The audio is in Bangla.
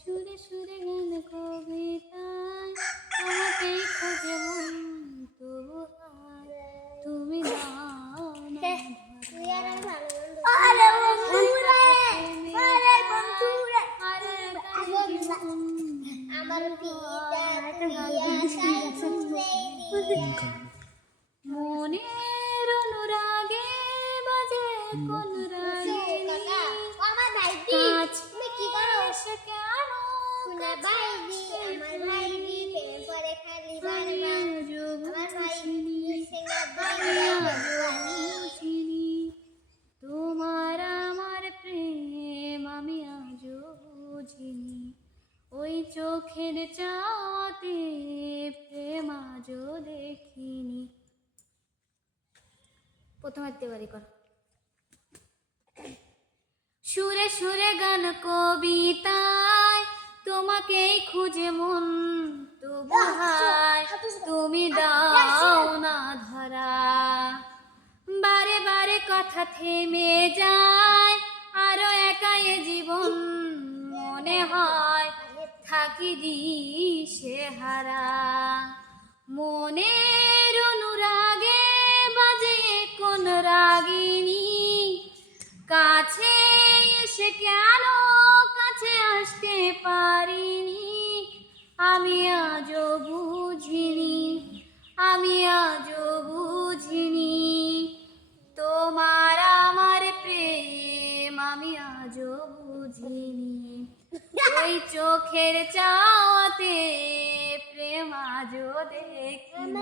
সুরে সুরে গান কবিতায় তোমাকেই খোঁজে মন তবু হায় তুমি দাও না মনের অনুরাগে বাজে কোন রাগিনী কাছে এসে কেন তোমার আমার প্রেম আমি আজও বুঝিনি ওই চোখের চাওয়াতে প্রেম আজও দেখিনি। প্রথমে বাড়ি কর। সুরে সুরে গান কবিতায় তোমাকেই খুঁজে মন তবু হায় তুমি দাও না ধরা বারে বারে কথা থেমে যায় আরো একা এ জীবন মনে হয় থাকি দিশে হারা মনের অনুরাগে বাজে কোন রাগিনী কাছে এসে কেন কাছে আসতে পারিনি আমি আজও বুঝিনি আমি আজও বুঝিনি তোমার আমার প্রেম আমি আজও বুঝিনি ওই চোখের চাওয়াতে প্রেম আজও দেখিনি।